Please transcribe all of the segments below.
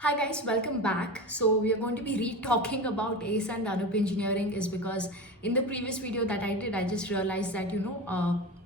Hi guys, welcome back. So we are going to be re-talking about ACE and Anup Engineering is because in the previous video that I did, I just realized that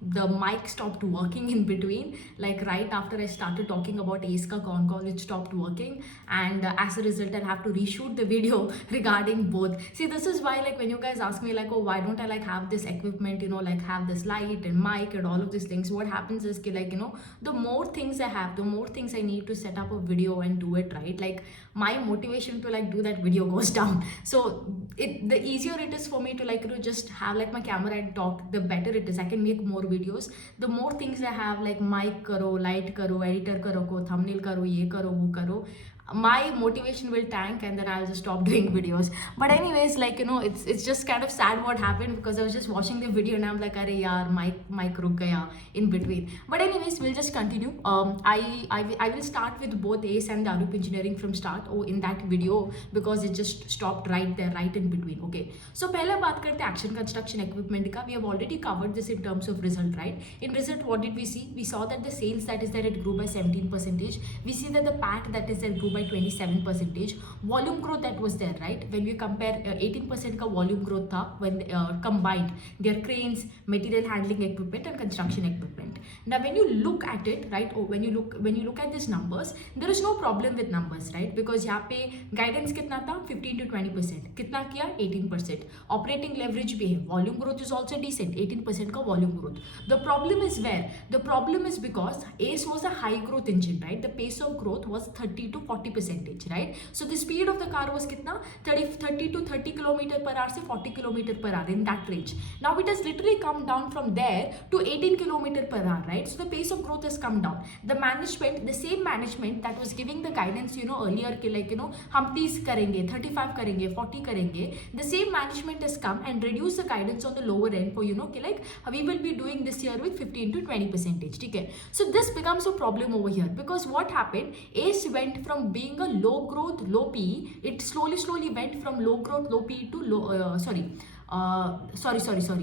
the mic stopped working in between. Like right after I started talking about ACE ka con call, it stopped working, and as a result, I'll have to reshoot the video regarding both. See, this is why like when you guys ask me like, oh, why don't I like have this equipment, like have this light and mic and all of these things. What happens is the more things I have, the more things I need to set up a video and do it right. Like my motivation to like do that video goes down. So the easier it is for me to just have like my camera and talk, the better it is. I can make more videos. The more things I have, like mic karo, light karo, editor karo ko, thumbnail karo, ye karo, wo karo, my motivation will tank and then I'll just stop doing videos. But anyways, it's just kind of sad what happened because I was just watching the video and I'm like, "Arey yaar, mic ruk gaya in between." But anyways, we'll just continue. I will start with both ACE and the Anup Engineering from start in that video because it just stopped right there, right in between. Okay. So पहला बात करते हैं action construction equipment का. We have already covered this in terms of result, right? In result, what did we see? We saw that the sales that is there, it grew by 17%. We see that the PAT that is there grew by 27%. Volume growth that was there, right? When we compare 18% का volume growth था when combined their cranes, material handling equipment and construction equipment. Now when you look at it, right, or when you look at these numbers, there is no problem with numbers, right? Because यहाँ पे guidance कितना था 15 to 20%, कितना किया 18%. Operating leverage भी है, volume growth is also decent, 18% का volume growth. The problem is where? The problem is because ACE was a high growth engine, right? The pace of growth was 30 to 40%, right? So the speed of the car was कितना 30 to 30 kilometer per hour से 40 kilometer per hour, in that range. Now it has literally come down from there to 18 kilometer per hour, right? So the pace of growth has come down. The same management that was giving the guidance, earlier कि हम 30 करेंगे, 35 करेंगे, 40 करेंगे, the same management has come and reduced the guidance on the lower end for we will be doing this year with 15 to 20%. Okay? So this becomes a problem over here because what happened? ACE went from being a low growth, low PE, it slowly went from low growth, low PE to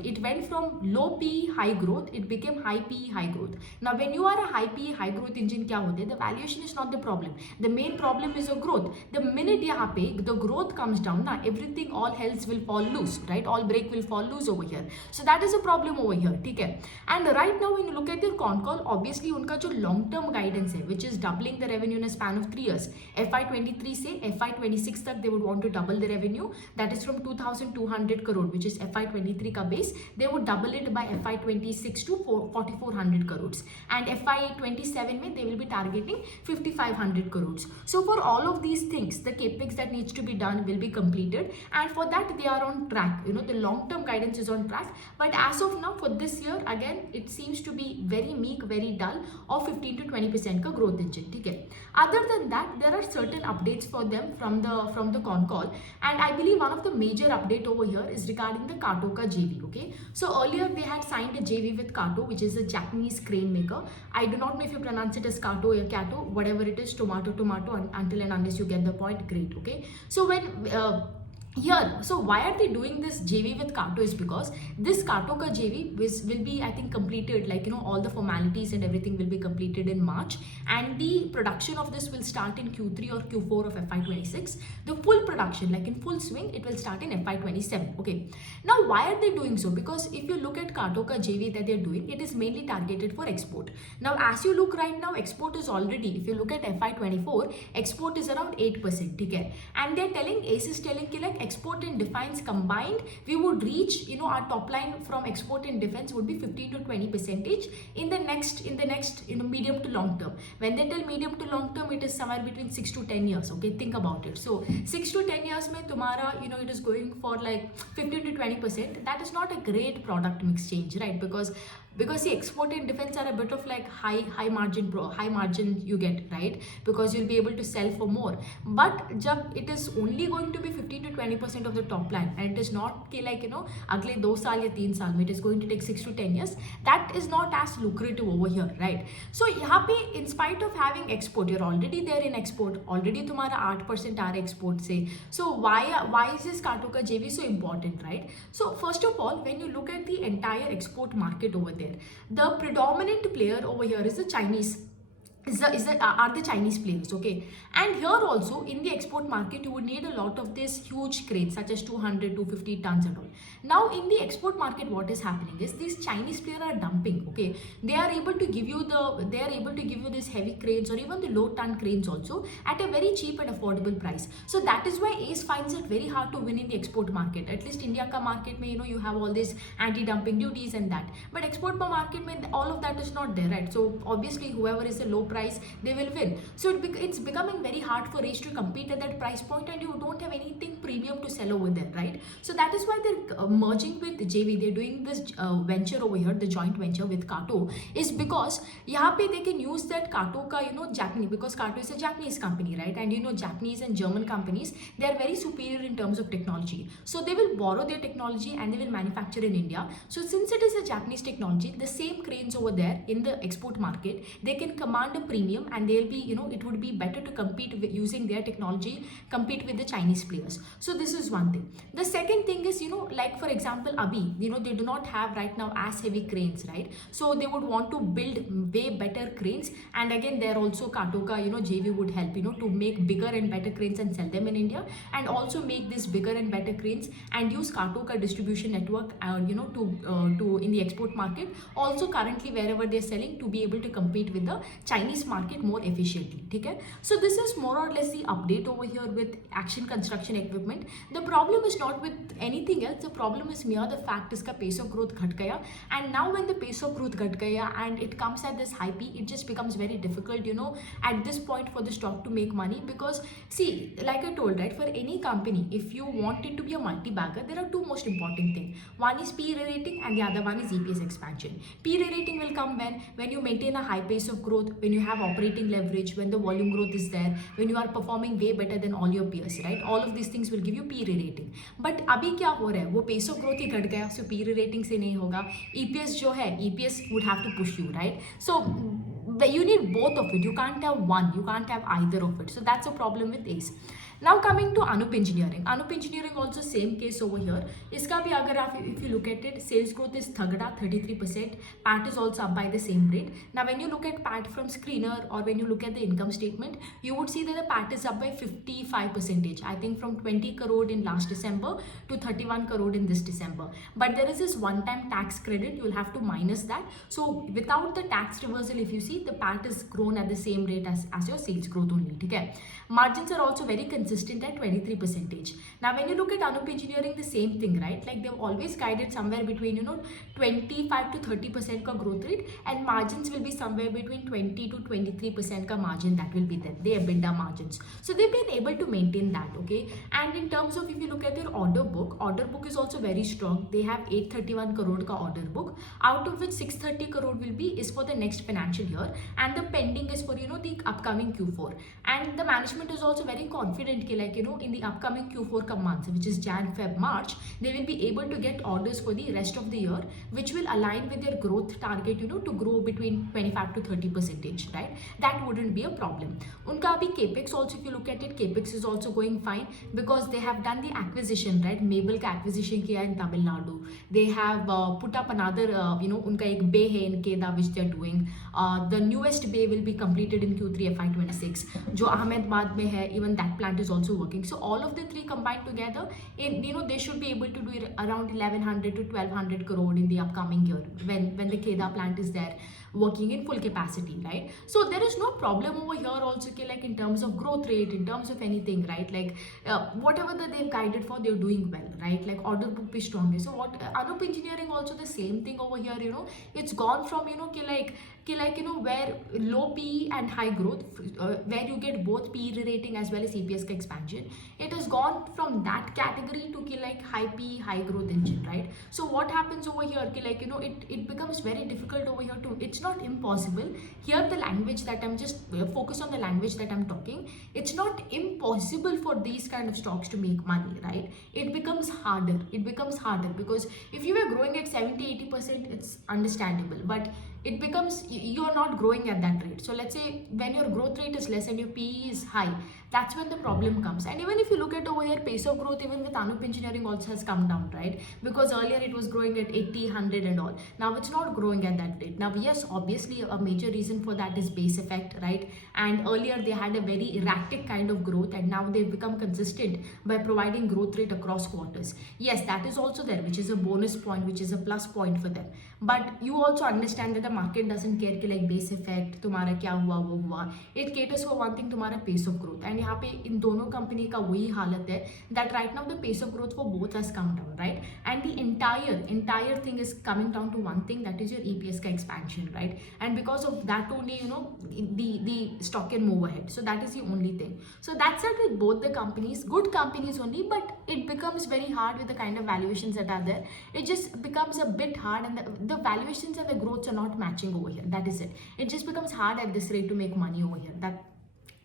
it went from low PE, high growth, it became high PE, high growth. Now when you are a high PE, high growth engine, क्या होते हैं? The valuation is not the problem. The main problem is a growth. The minute यहाँ पे the growth comes down, ना everything, all hells will fall loose, right? All brake will fall loose over here. So that is a problem over here, ठीक है? And right now when you look at their con call, obviously उनका जो long term guidance है, which is doubling the revenue in a span of 3 years. FY23 से FY26 तक they would want to double the revenue. That is from 2,200 crore, which is FY23 का base. They would double it by FY26 to 4,400 crores. And FY27 में they will be targeting 5,500 crores. So for all of these things, the capex that needs to be done will be completed, and for that they are on track. The long-term guidance is on track. But as of now, for this year, again, it seems to be very meek, very dull, of 15 to 20% का growth engine. ठीक है. Other than that, there are certain updates for them from the con call, and I believe one of the major update over here is regarding the Kato ka JV. Okay, so earlier they had signed a JV with Kato, which is a Japanese crane maker. I do not know if you pronounce it as Kato or Kato, whatever it is, tomato, until and unless you get the point, great. Okay, so why are they doing this JV with Kato is because this Kato ka JV will be, I think, completed, all the formalities and everything will be completed in March, and the production of this will start in Q3 or Q4 of FY26. The full production, like in full swing, it will start in FY27. Okay, now why are they doing so? Because if you look at Kato ka JV that they're doing, it is mainly targeted for export. Now as you look right now, export is already, if you look at FY24, export is around 8%. Okay, and they're telling, ACE is telling export and defense combined, we would reach, our top line from export and defense would be 15 to 20% in the next medium to long term. When they tell medium to long term, it is somewhere between 6 to 10 years. Okay, think about it. So 6 to 10 years mein tumhara, it is going for like 15 to 20%. That is not a great product mix change, right? Because see, export and defense are a bit of like high margin you get, right? Because you'll be able to sell for more. But jab it is only going to be 15 to 20% of the top line, and it is not agle 2 saal ya 3 saal mein, it is going to take 6 to 10 years. That is not as lucrative over here, right? So yahan pe, in spite of having export, you're already there in export, already tumhara 8% aa export se. So why is this Kato ka JV so important, right? So first of all, when you look at the entire export market over there, the predominant player over here is the Chinese are the Chinese players, okay? And here also in the export market, you would need a lot of these huge cranes such as 200, 250 tons and all. Now in the export market, what is happening is these Chinese players are dumping, okay? They are able to give you these heavy cranes or even the low ton cranes also at a very cheap and affordable price. So that is why Ace finds it very hard to win in the export market. At least India ka market mein, you have all these anti-dumping duties and that. But export market mein, all of that is not there, right? So obviously whoever is a low price, they will win. So it's becoming very hard for Ace to compete at that price point, and you don't have anything premium to sell over there, right? So that is why they're merging with JV. They're doing this venture over here, the joint venture with Kato, is because यहाँ पे they can use that Kato ka, Japanese, because Kato is a Japanese company, right? And Japanese and German companies, they are very superior in terms of technology. So they will borrow their technology and they will manufacture in India. So since it is a Japanese technology, the same cranes over there in the export market, they can command a premium, and they'll be, it would be better to compete with using their technology, compete with the Chinese players. So this is one thing. The second thing is, like for example, Abhi, they do not have right now as heavy cranes, right? So they would want to build way better cranes, and again there also Kato ka, JV would help, to make bigger and better cranes and sell them in India, and also make this bigger and better cranes and use Kato ka distribution network, to in the export market. Also currently wherever they're selling, to be able to compete with the Chinese market more efficiently. Okay? So this is more or less the update over here with Action Construction Equipment. The problem is not with anything else. The problem is mere the fact is that pace of growth ghat gaya, and now when the pace of growth ghat gaya and it comes at this high peak, it just becomes very difficult, at this point for the stock to make money. Because see, like I told, right, for any company, if you want it to be a multi-bagger, there are two most important things. One is P rating and the other one is EPS expansion. P rating will come when you maintain a high pace of growth, when you have operating leverage, when the volume growth is there, when you are performing way better than all your peers, right? All of these things will give you P rating. But अभी क्या हो रहा है, वो pace of growth ही घट गया, so P rating से नहीं होगा. EPS जो है, EPS would have to push you, right? So you need both of it. You can't have one. You can't have either of it. So that's a problem with Ace. Now coming to Anup Engineering. Anup Engineering also same case over here. इसका भी अगर आप if you look at it, sales growth is तगड़ा 33%. PAT is also up by the same rate. Now when you look at PAT from screener, or when you look at the income statement, you would see that the PAT is up by 55%. I think from 20 crore in last December to 31 crore in this December. But there is this one-time tax credit. You will have to minus that. So without the tax reversal, if you see, the PAT is grown at the same rate as your sales growth only. Okay? Margins are also very consistent at 23%. Now when you look at Anup Engineering, the same thing, right? Like they've always guided somewhere between 25 to 30% ka growth rate, and margins will be somewhere between 20 to 23% ka margin that will be there, the EBITDA margins. So they've been able to maintain that, okay? And in terms of, if you look at their order book is also very strong. They have 831 crore ka order book, out of which 630 crore is for the next financial year, and the pending is for the upcoming Q4. And the management is also very confident कि in the upcoming Q4 ka months, which is Jan, Feb, March, they will be able to get orders for the rest of the year, which will align with their growth target, to grow between 25 to 30%, right? That wouldn't be a problem. Unka abhi capex also, if you look at it, capex is also going fine, because they have done the acquisition, right? Mabel ka acquisition kiya in Tamil Nadu. They have put up another, unka ek bay hai in Kedah, which they're doing. The newest bay will be completed in Q3 FY26. जो Ahmedabad में है, even that plant is also working. So all of the three combined together, they should be able to do around 1100 to 1200 crore in the upcoming year when the Kedah plant is there working in full capacity, right? So there is no problem over here also, like in terms of growth rate, in terms of anything, right? Like whatever that they've guided for, they're doing well, right? Like order book is strong. So what Anup Engineering also the same thing over here, it's gone from where low PE and high growth, where you get both PE rating as well as EPS expansion, it has gone from that category to high PE, high growth engine, right? So what happens over here, it becomes very difficult over here to, it's not impossible. Here the language that I'm just focus on the language that I'm talking, it's not impossible for these kind of stocks to make money, right? It becomes harder. Because if you were growing at 70-80%, it's understandable. But it becomes you're not growing at that rate. So let's say when your growth rate is less and your PE is high, that's when the problem comes. And even if you look at over here, pace of growth even with Anup Engineering also has come down, right? Because earlier it was growing at 80, 100 and all. Now it's not growing at that rate. Now yes, obviously a major reason for that is base effect, right? And earlier they had a very erratic kind of growth, and now they've become consistent by providing growth rate across quarters. Yes, that is also there, which is a bonus point, which is a plus point for them. But you also understand that the market doesn't care कि like base effect तुम्हारा क्या हुआ वो हुआ. It caters for one thing, तुम्हारा pace of growth. And यहाँ पे इन दोनों कंपनी का वही हालत है that right now the pace of growth for both has come down, right? And the entire thing is coming down to one thing, that is your EPS का expansion, right? And because of that only, you know, the stock can move ahead. So that is the only thing. So that's it with both the companies, good companies only, but it becomes very hard with the kind of valuations that are there. It just becomes a bit hard, and the valuations and the growths are not matching over here. That is it. It just becomes hard at this rate to make money over here.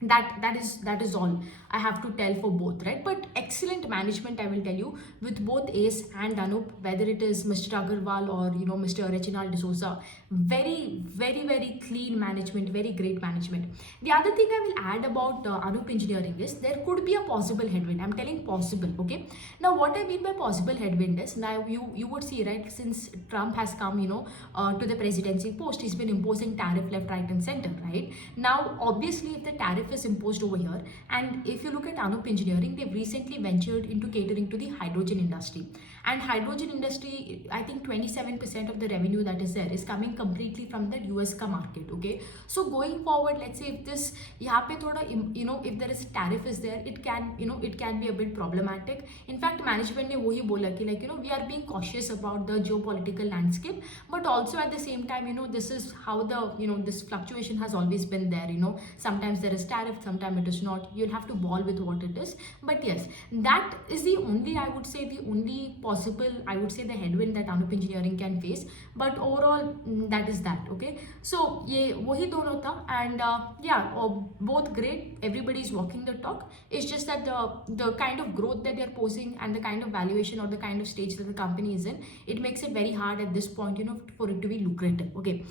That is all I have to tell for both, right? But excellent management, I will tell you, with both Ace and Anup, whether it is Mr. Agarwal or Mr. Reginald D'Souza. Very clean management, very great management. The other thing I will add about Anup Engineering is there could be a possible headwind. I'm telling possible, okay? Now what I mean by possible headwind is, now you would see, right, since Trump has come to the presidency post, he's been imposing tariff left, right and center, right? Now obviously if the tariff is imposed over here, and if you look at Anup Engineering, they've recently ventured into catering to the hydrogen industry. And hydrogen industry, I think 27% of the revenue that is there is coming completely from the US ka market, okay? So going forward, let's say if this यहाँ पे थोड़ा if there is a tariff is there, it can be a bit problematic. In fact, management ने वही बोला कि we are being cautious about the geopolitical landscape, but also at the same time, this is how the this fluctuation has always been there. Sometimes there is tariff, sometimes it is not. You'll have to ball with what it is. But yes, that is the only, I would say, the only possible, I would say, the headwind that Anup Engineering can face. But overall, that is that, okay? So ये वही दोनों था, and yeah, both great. Everybody is walking the talk. It's just that the kind of growth that they're posing and the kind of valuation or the kind of stage that the company is in, it makes it very hard at this point, for it to be lucrative. Okay.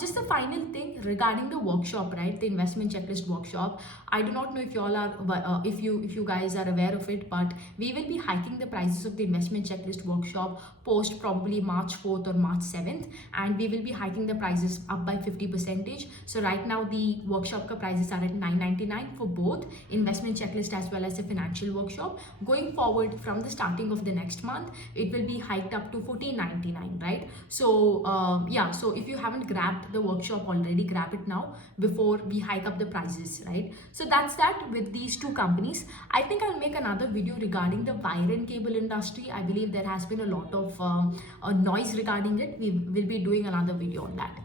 Just the final thing regarding the workshop, right? The investment checklist workshop. I do not know if you all are, if you guys are aware of it, but we will be hiking the prices of the investment checklist workshop post probably March 4th or March 7th, and we will be hiking the prices up by 50%. So right now the workshop prices are at $9.99 for both investment checklist as well as the financial workshop. Going forward from the starting of the next month, it will be hiked up to $14.99, right? So yeah, so if you haven't grabbed the workshop already, grab it now before we hike up the prices, right? So that's that with these two companies. I think I'll make another video regarding the wire and cable industry. I believe there has been a lot of noise regarding it. We will be doing another video on that.